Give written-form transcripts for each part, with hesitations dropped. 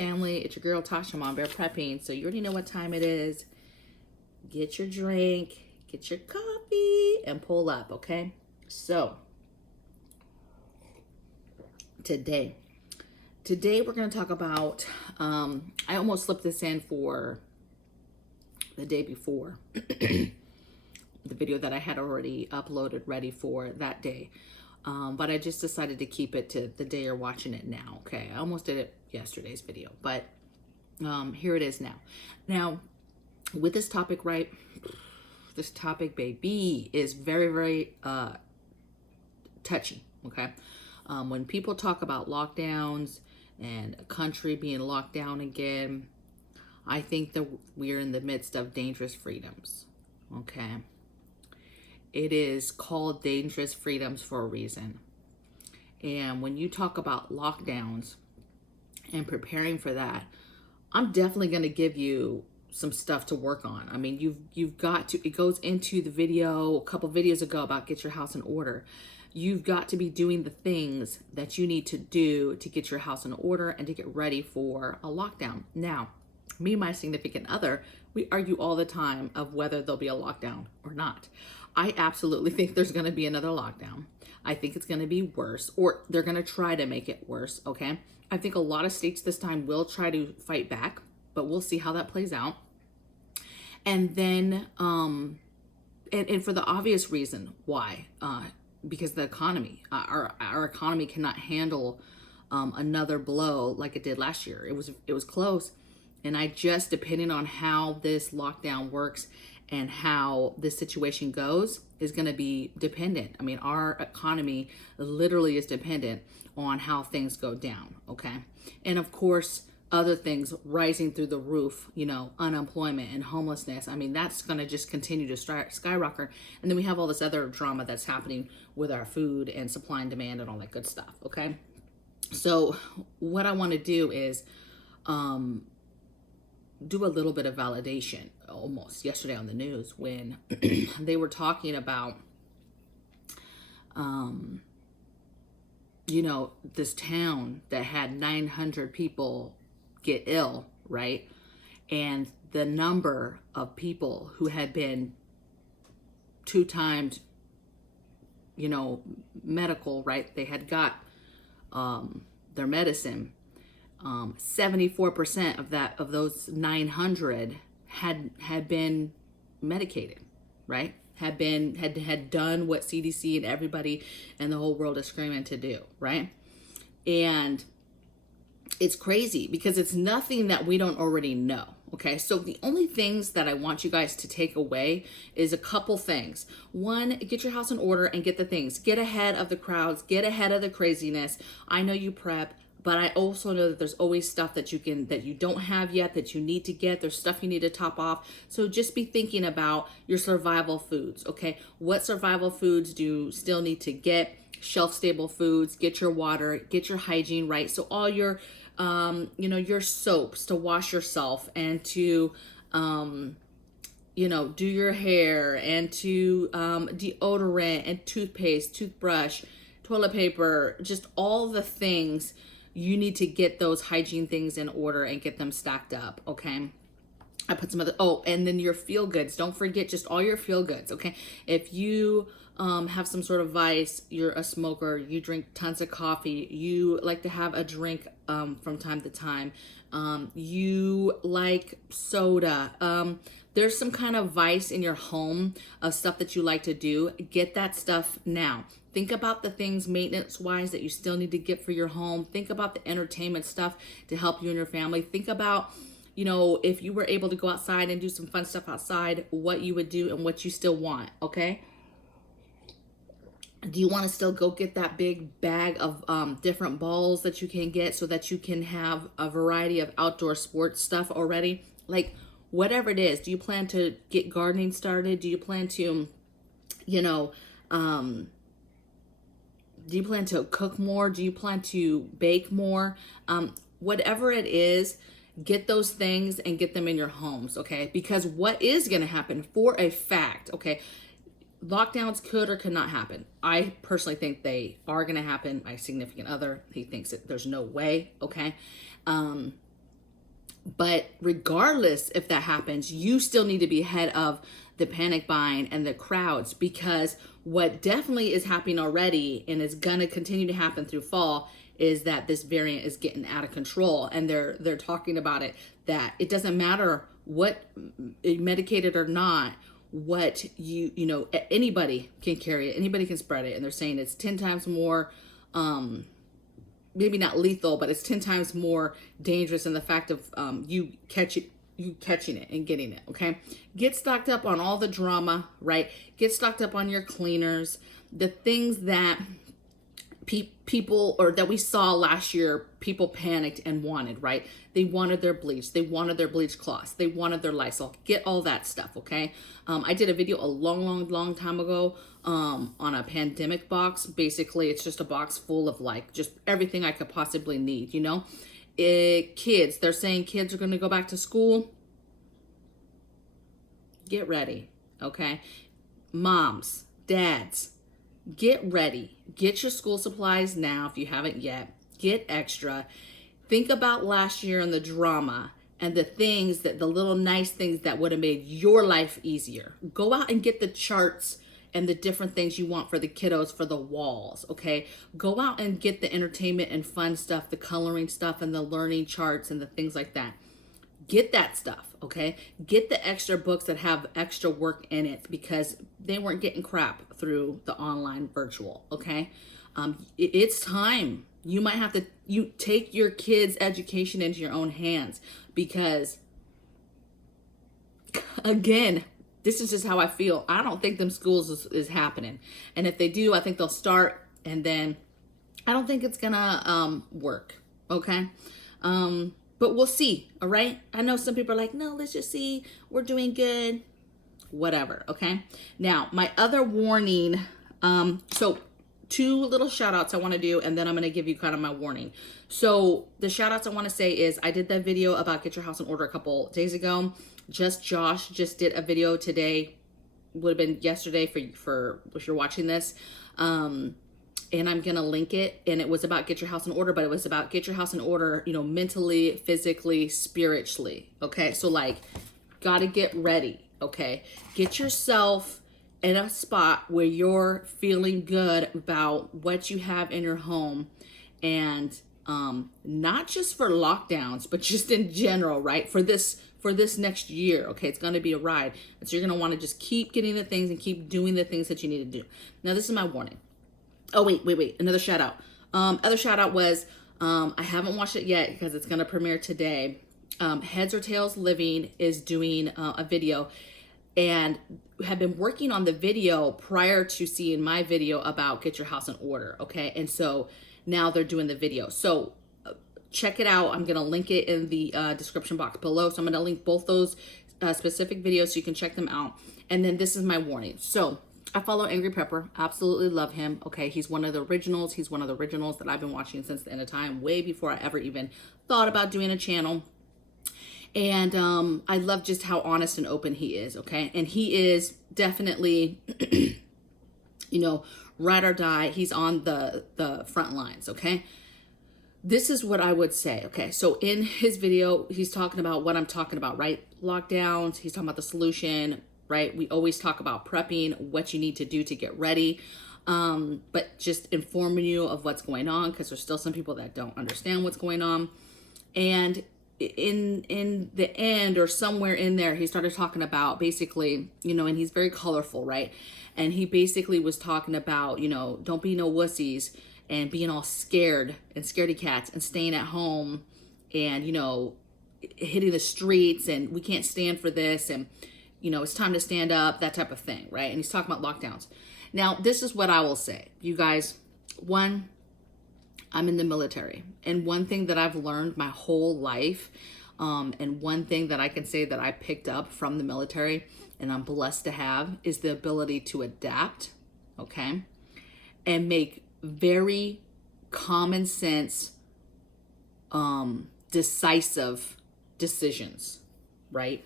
family, it's your girl Tasha, Mom Bear Prepping. So you already know what time it is. Get your drink, get your coffee, and pull up, okay? So today we're going to talk about, I almost slipped this in for the day before, the video that I had already uploaded ready for that day. But I just decided to keep it to the day you're watching it now, okay? I almost did it yesterday's video, but here it is now. Now, with this topic, right, this topic, baby, is very, very touchy, okay? When people talk about lockdowns and a country being locked down again, I think that we're in the midst of dangerous freedoms, okay? It is called dangerous freedoms for a reason. And when you talk about lockdowns and preparing for that, I'm definitely going to give you some stuff to work on. I mean, you've got to, it goes into the video a couple videos ago about get your house in order. You've got to be doing the things that you need to do to get your house in order and to get ready for a lockdown. Now, me and my significant other, we argue all the time of whether there'll be a lockdown or not. I absolutely think there's going to be another lockdown. I think it's going to be worse, or they're going to try to make it worse, okay? I think a lot of states this time will try to fight back, but we'll see how that plays out. And then, and for the obvious reason why, because the economy, our economy cannot handle another blow like it did last year. It was close. And I just, depending on how this lockdown works and how this situation goes, is going to be dependent. I mean, our economy literally is dependent on how things go down, okay? And of course, other things rising through the roof, you know, unemployment and homelessness. I mean, that's going to just continue to skyrocket. And then we have all this other drama that's happening with our food and supply and demand and all that good stuff, okay? So what I want to do is do a little bit of validation almost yesterday on the news when they were talking about, you know, this town that had 900 people get ill, right? And the number of people who had been 2 times, you know, medical, right? They had got their medicine. 74% of those 900 had been medicated, right? Had done what CDC and everybody and the whole world is screaming to do, right? And it's crazy because it's nothing that we don't already know. Okay, so the only things that I want you guys to take away is a couple things. One, get your house in order and get the things. Get ahead of the crowds, get ahead of the craziness. I know you prep, but I also know that there's always stuff that you don't have yet that you need to get. There's stuff you need to top off. So just be thinking about your survival foods, okay? What survival foods do you still need to get? Shelf-stable foods, get your water, get your hygiene right. So all your, you know, your soaps to wash yourself and to, you know, do your hair and to deodorant and toothpaste, toothbrush, toilet paper, just all the things. You need to get those hygiene things in order and get them stacked up, okay? I put some other, oh, and then your feel goods. Don't forget just all your feel goods, okay? If you have some sort of vice, you're a smoker, you drink tons of coffee, you like to have a drink from time to time, you like soda, there's some kind of vice in your home of stuff that you like to do, get that stuff now. Think about the things maintenance-wise that you still need to get for your home. Think about the entertainment stuff to help you and your family. Think about, you know, if you were able to go outside and do some fun stuff outside, what you would do and what you still want, okay? Do you want to still go get that big bag of different balls that you can get so that you can have a variety of outdoor sports stuff already? Like, whatever it is, do you plan to get gardening started? Do you plan to, you know, do you plan to cook more? Do you plan to bake more? Whatever it is, get those things and get them in your homes, okay? Because what is going to happen for a fact, okay? Lockdowns could or could not happen. I personally think they are going to happen. My significant other, he thinks that there's no way, okay? But regardless if that happens, you still need to be ahead of the panic buying and the crowds, because what definitely is happening already and is going to continue to happen through fall is that this variant is getting out of control. And they're talking about it, that it doesn't matter what, medicated or not, what you know, anybody can carry it, anybody can spread it. And they're saying it's 10 times more, maybe not lethal, but it's 10 times more dangerous in the fact of you catching it and getting it. Okay, get stocked up on all the drama, right? Get stocked up on your cleaners, the things that people, or that we saw last year, people panicked and wanted, right? They wanted their bleach, they wanted their bleach cloths, they wanted their Lysol. Get all that stuff. Okay, I did a video a long time ago on a pandemic box. Basically, it's just a box full of like just everything I could possibly need, you know. Kids, they're saying kids are going to go back to school. Get ready. Okay, moms, dads, get ready. Get your school supplies now if you haven't yet. Get extra. Think about last year and the drama and the things that, the little nice things that would have made your life easier. Go out and get the charts and the different things you want for the kiddos for the walls, okay? Go out and get the entertainment and fun stuff, the coloring stuff and the learning charts and the things like that. Get that stuff, okay? Get the extra books that have extra work in it, because they weren't getting crap through the online virtual, okay? It's time. You might have to, you take your kids' education into your own hands, because again, this is just how I feel. I don't think them schools is happening. And if they do, I think they'll start, and then I don't think it's gonna work, okay? But we'll see, all right? I know some people are like, no, let's just see, we're doing good, whatever, okay? Now, my other warning, so 2 little shout outs I wanna do, and then I'm gonna give you kind of my warning. So the shout outs I wanna say is, I did that video about Get Your House in Order a couple days ago. Josh just did a video today, would have been yesterday for if you're watching this. And I'm gonna link it, and it was about Get Your House in Order, but it was about Get Your House in Order, you know, mentally, physically, spiritually, okay? So like, gotta get ready, okay? Get yourself in a spot where you're feeling good about what you have in your home, and not just for lockdowns, but just in general, right? For this next year, okay? It's gonna be a ride. And so you're gonna wanna just keep getting the things and keep doing the things that you need to do. Now, this is my warning. Oh, wait, another shout out. Other shout out was, I haven't watched it yet because it's gonna premiere today. Heads or Tails Living is doing a video, and have been working on the video prior to seeing my video about Get Your House in Order, okay? And so now they're doing the video. So check it out. I'm gonna link it in the description box below. So I'm gonna link both those specific videos so you can check them out. And then this is my warning. So I follow Angry Pepper. Absolutely love him. Okay, he's one of the originals. He's one of the originals that I've been watching since the end of time, way before I ever even thought about doing a channel. And I love just how honest and open he is, okay? And he is definitely, you know, ride or die. He's on the front lines, okay? This is what I would say, okay? So in his video, he's talking about what I'm talking about, right? Lockdowns, he's talking about the solution, right? We always talk about prepping, what you need to do to get ready, but just informing you of what's going on, because there's still some people that don't understand what's going on. And in the end, or somewhere in there, he started talking about basically, you know, and he's very colorful, right? And he basically was talking about, you know, don't be no wussies, and being all scared and scaredy cats, and staying at home, and, you know, hitting the streets, and we can't stand for this, and, you know, it's time to stand up, that type of thing, right? And he's talking about lockdowns. Now, this is what I will say, you guys. One, I'm in the military, and one thing that I've learned my whole life, and one thing that I can say that I picked up from the military, and I'm blessed to have, is the ability to adapt, okay? And make very common sense, decisive decisions, right?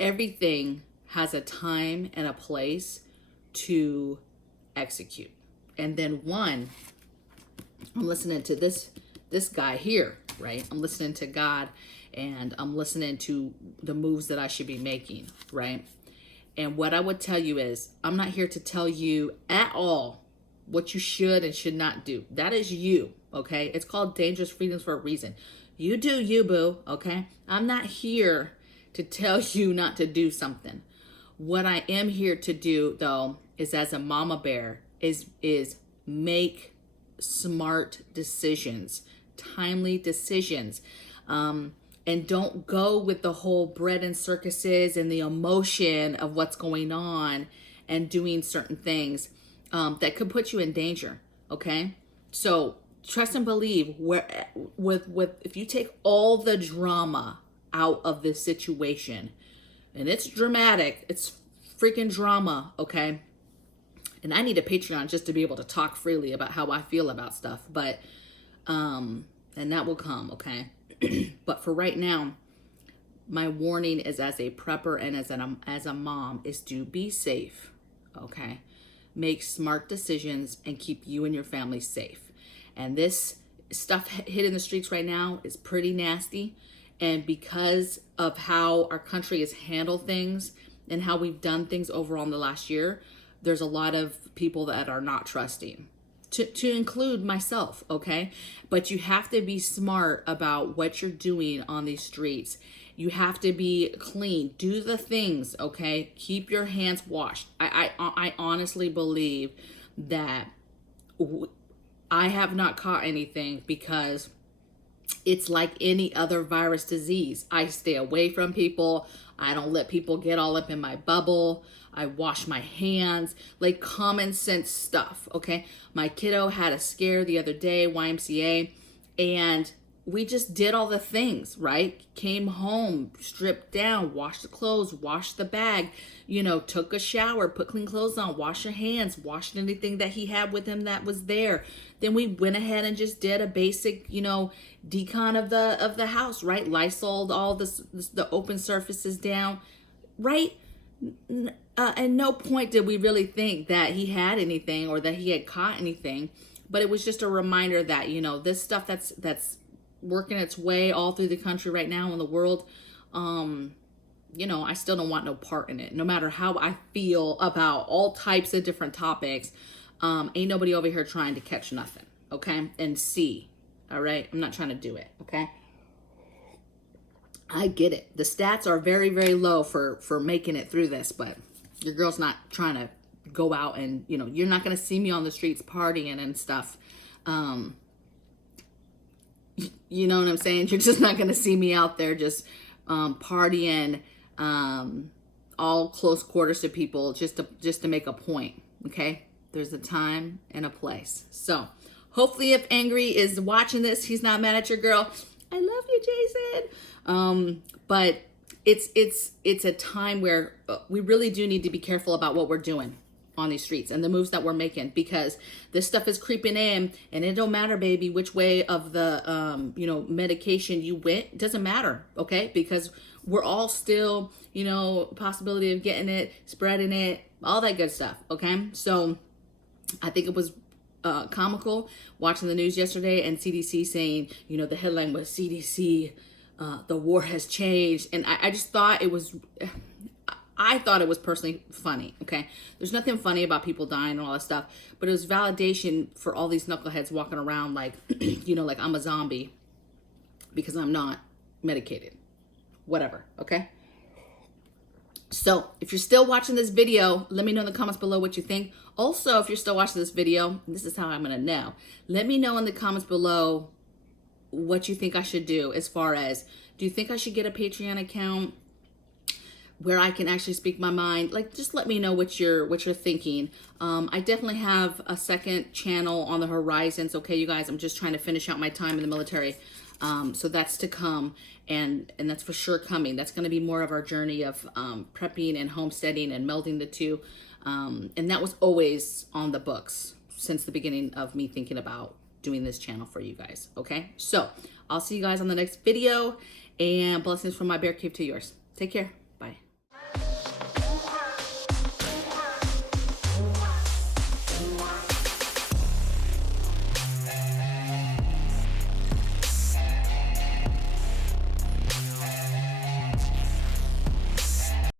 Everything has a time and a place to execute. And then one, I'm listening to this guy here, right? I'm listening to God, and I'm listening to the moves that I should be making, right? And what I would tell you is, I'm not here to tell you at all what you should and should not do. That is you, okay? It's called Dangerous Freedoms for a reason. You do you, boo, okay? I'm not here to tell you not to do something. What I am here to do, though, is as a mama bear, is make smart decisions, timely decisions. And don't go with the whole bread and circuses and the emotion of what's going on and doing certain things that could put you in danger, okay? So trust and believe, if you take all the drama out of this situation, and it's dramatic, it's freaking drama, okay? And I need a Patreon just to be able to talk freely about how I feel about stuff, but, and that will come, okay? But for right now, my warning is as a prepper and as a mom is to be safe, okay? Make smart decisions and keep you and your family safe. And this stuff hitting the streets right now is pretty nasty. And because of how our country has handled things and how we've done things overall in the last year, there's a lot of people that are not trusting. To include myself, okay? But you have to be smart about what you're doing on these streets. You have to be clean. Do the things, okay? Keep your hands washed. I honestly believe that I have not caught anything because it's like any other virus disease. I stay away from people. I don't let people get all up in my bubble. I wash my hands, like common sense stuff, okay? My kiddo had a scare the other day, YMCA, and we just did all the things, right? Came home, stripped down, washed the clothes, washed the bag, took a shower, put clean clothes on, washed your hands, washed anything that he had with him that was there. Then we went ahead and just did a basic, decon of the house, right? Lysoled all the open surfaces down, right? At no point did we really think that he had anything or that he had caught anything, but it was just a reminder that, this stuff that's working its way all through the country right now in the world, I still don't want no part in it. No matter how I feel about all types of different topics, ain't nobody over here trying to catch nothing, okay? And see, all right? I'm not trying to do it, okay? I get it. The stats are very, very low for making it through this, but your girl's not trying to go out and, you're not going to see me on the streets partying and stuff. You know what I'm saying? You're just not going to see me out there just partying all close quarters to people just to make a point, okay? There's a time and a place. So hopefully if Angry is watching this, he's not mad at your girl. I love you, Jason. But it's a time where we really do need to be careful about what we're doing on these streets and the moves that we're making, because this stuff is creeping in, and it don't matter, baby, which way of the medication you went. It doesn't matter, okay? Because we're all still, possibility of getting it, spreading it, all that good stuff, okay? So I think it was comical watching the news yesterday and CDC saying, the headline was CDC, the war has changed. And I just thought it was, I thought it was personally funny, okay? There's nothing funny about people dying and all that stuff, but it was validation for all these knuckleheads walking around like, like I'm a zombie because I'm not medicated, whatever, okay? So if you're still watching this video, let me know in the comments below what you think. Also, if you're still watching this video, and this is how I'm gonna know, let me know in the comments below what you think I should do as far as, do you think I should get a Patreon account where I can actually speak my mind? Like, just let me know what you're thinking. I definitely have a second channel on the horizons, okay, you guys? I'm just trying to finish out my time in the military. So that's to come, and that's for sure coming. That's going to be more of our journey of prepping and homesteading and melding the two. And that was always on the books since the beginning of me thinking about doing this channel for you guys, okay? So I'll see you guys on the next video, and blessings from my bear cave to yours. Take care.